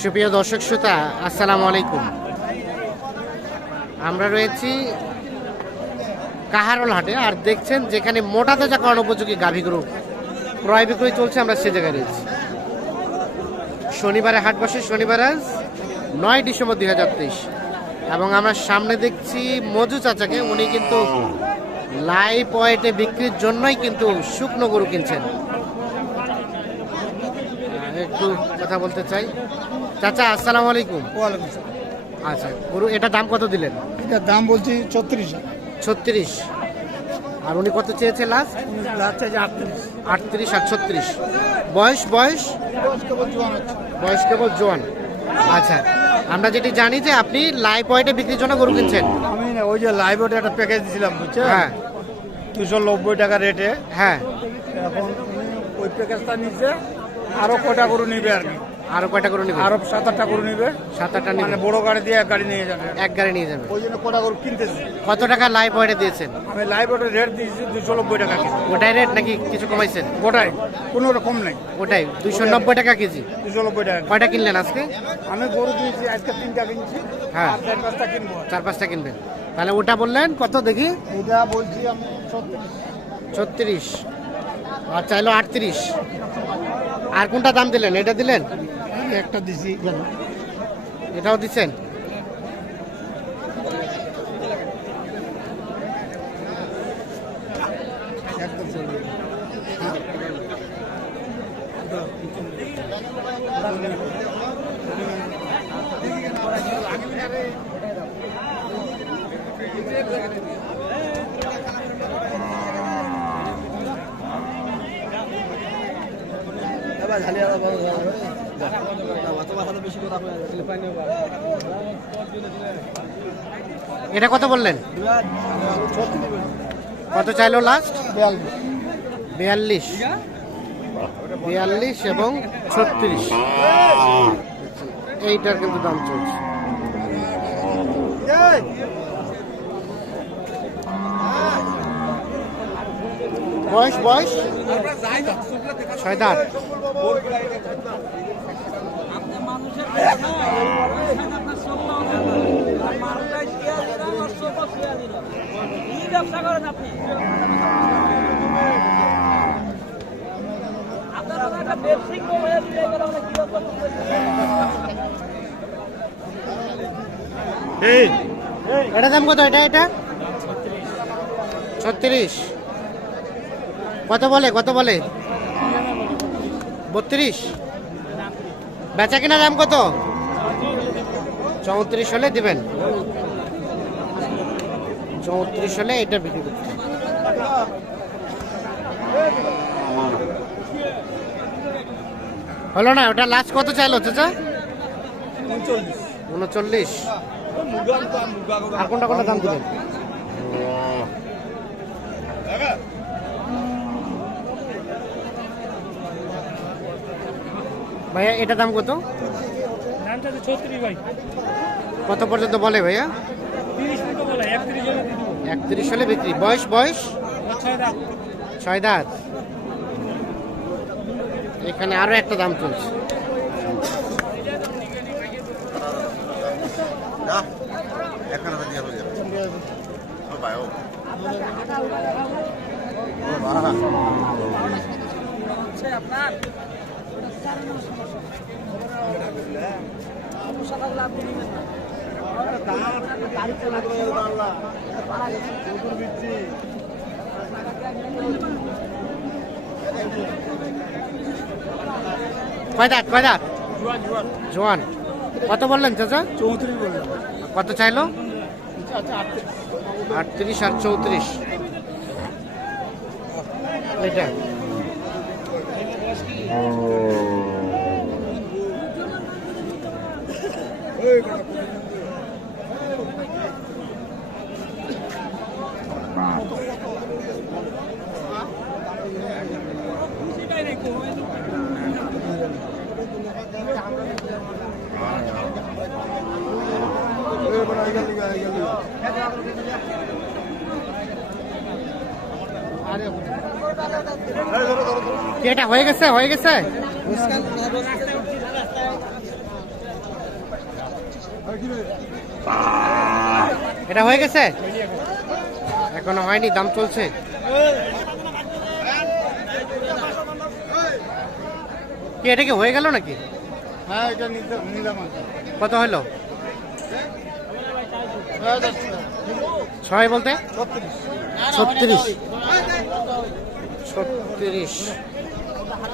সুপ্রিয় দর্শক শ্রোতা, আসসালামু আলাইকুম। আমরা রয়েছি কাহারল হাটে, আর দেখছেন যেখানে মোটা তাজাকরণ উপযোগী গাভী গরু ক্রয় বিক্রয় চলছে, আমরা সে জায়গায় রয়েছি। শনিবারে হাট বসে, শনিবার আজ নয় ডিসেম্বর দুই হাজার তেইশ। এবং আমরা সামনে দেখছি মজু চাচাকে, উনি কিন্তু লাইভ ওয়েটে বিক্রির জন্যই কিন্তু শুকনো গরু কিনছেন। একটু কথা বলতে চাই। চাচা আসসালামু আলাইকুম। ওয়ালাইকুম আচ্ছা গরু এটা দাম কত দিলেন? এটার দাম বলছি ছত্রিশ। ছত্রিশ। আর উনি কত চেয়েছে লাস্ট আটত্রিশ। আটত্রিশ আর ছত্রিশ। বয়স বয়স? বয়স কেবল জোয়ান আচ্ছা আমরা যেটি জানি যে আপনি লাইভ ওয়েটে বিক্রির জন্য গরু কিনছেন। আমি না ওই যে লাইব্রেরি একটা প্যাকেজ দিয়েছিলাম বুঝছেন? হ্যাঁ। দুশো নব্বই টাকা রেটে হ্যাঁ। এখন ওই প্যাকেজটা নিচ্ছে আরও কটা গরু নিবে আর কি? আরও কয়টা গরু নিবে? আরও সাত আটটা গরু নিবে। সাত আটটা মানে নিবে বড় গাড়ি দিয়ে এক গাড়ি নিয়ে যাবে। এক গাড়ি নিয়ে যাবে। ওই জন্য কটা গরু কিনতেছি? কত টাকা লাইভ ওয়েটে দিয়েছেন? আমি লাইব্রেরি রেট দিয়েছি দুশো নব্বই টাকা কেজি। ওটাই রেট নাকি কিছু কমাইছেন? গোটাই কোনো রকম নেই। ওটাই দুশো নব্বই টাকা কেজি। দুশো নব্বই টাকা কয়টা কিনলেন আজকে? আমি গরু দিয়েছি আজকে তিনটা কিনছি। হ্যাঁ। চার পাঁচটা কিনবো চার পাঁচটা কিনবেন। তাহলে ওটা বললেন কত দেখি? এটা বলছি আমি ছত্রিশ। ছত্রিশ। আর চাইলো আটত্রিশ। আর কোনটা দাম দিলেন? এটা দিলেন? একটা দিছি এটাও দিচ্ছেন একদম এটা কত বললেন? কত চাইলো লাস্ট বিয়াল্লিশ। বিয়াল্লিশ এবং ছত্রিশ। এইটার কিন্তু দাম চলছে। বয়স বয়স? ছয় দাঁত ব্যবসা করেন আপনি? এটা দাম কত? এটা এটা? ছত্রিশ। কত বলে কত বলে? বত্রিশ। বেচা কিনা দাম কত? চৌত্রিশ হলে দিবেন। চৌত্রিশ হলে এটা বিক্রি করতে হলো না, ওটা লাস্ট কত চাইলো চাচা? উনচল্লিশ। আর কোনটা কোনটা দাম দিবেন? ভাইয়া এটা দাম কত? কত পর্যন্ত বলে ভাইয়া? তিরিশ একত্রিশ হলে বিক্রি বয়স বয়স? ছয় ছয় দাঁত। এখানে আরও একটা দাম চলছে। আপনার সকাল লাভ দিবেন না কয় দাঁত কয় দাঁত? জোয়ান কত বললেন চাচা? চৌত্রিশ বললাম কত চাইলো? আচ্ছা আটত্রিশ। আটত্রিশ আর চৌত্রিশ। এটা কি এটা হয়ে গেছে হয়ে গেছে। এটা হয়ে গেছে? এখনও হয়নি দাম চলছে। কি এটা কি হয়ে গেল নাকি? হ্যাঁ। কত হলো। ছয় বলতে? ছত্রিশ। ছত্রিশ ছত্রিশ দামটা কম নেওয়া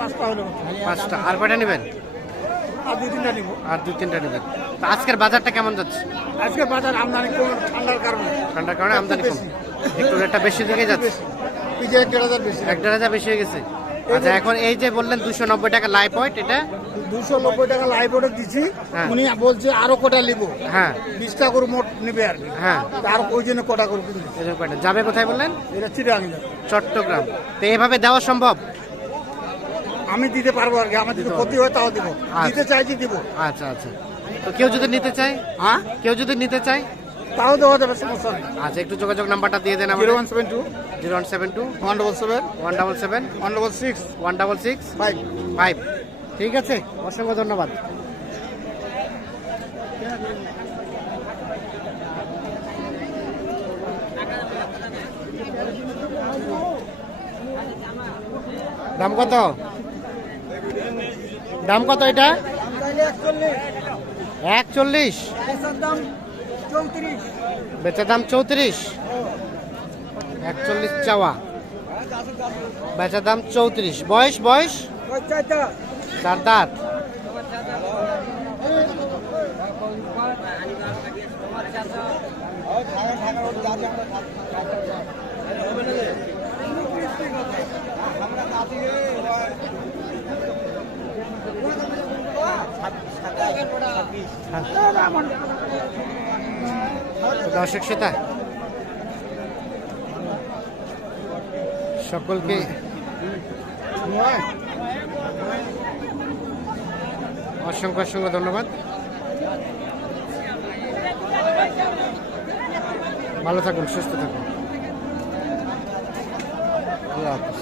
পাঁচটা হলো। পাঁচটা। আর কয়টা নেবেন? আর দুই তিনটা নিবো। আর দু তিনটা নেবেন। তো আজকের বাজারটা কেমন যাচ্ছে? আজকে বাজার আমদানি কম ঠান্ডার কারণে। ঠান্ডার কারণে আমদানি কম। একটু রেটটা বেশি যাচ্ছে? পিজে এক দেড় হাজার বেশি। এক দেড় হাজার বেশি হয়ে গেছে? আচ্ছা এখন এই যে বললেন দুশো নব্বই টাকা লাই পয়েন্ট এটা? দুশো নব্বই টাকা লাইভ দিচ্ছি হ্যাঁ। উনি বলছে আরও কটা নিবো। হ্যাঁ। বিশটা করে মোট নেবে আর কি। হ্যাঁ। তার ওই জন্য কটা করে যাবে কোথায় বললেন? এটা চট্টগ্রাম। তো এভাবে দেওয়া সম্ভব? আমি দিতে পারব আর কি আমার যদি ক্ষতি হয় তাও দিব। দিতে চাইছি দিব। আচ্ছা আচ্ছা। তো কেউ যদি নিতে চায়? হ্যাঁ? কেউ যদি নিতে চায়? তাও দেওয়া যাবে সমস্যা নেই। আচ্ছা একটু যোগাযোগ নাম্বারটা দিয়ে দেন zero one seven two zero one seven two one double seven one double seven one double six one double six five. Five. ঠিক আছে অসংখ্য ধন্যবাদ। দাম কত? দাম কত এটা? একচল্লিশ। বেচার দাম চৌত্রিশ। একচল্লিশ চাওয়া। বেচার দাম চৌত্রিশ। বয়স বয়স? চার দাঁত। তো দর্শক শ্রোতা সকলকে অসংখ্য অসংখ্য ধন্যবাদ। ভালো থাকুন সুস্থ থাকুন। আল্লাহ হাফিজ।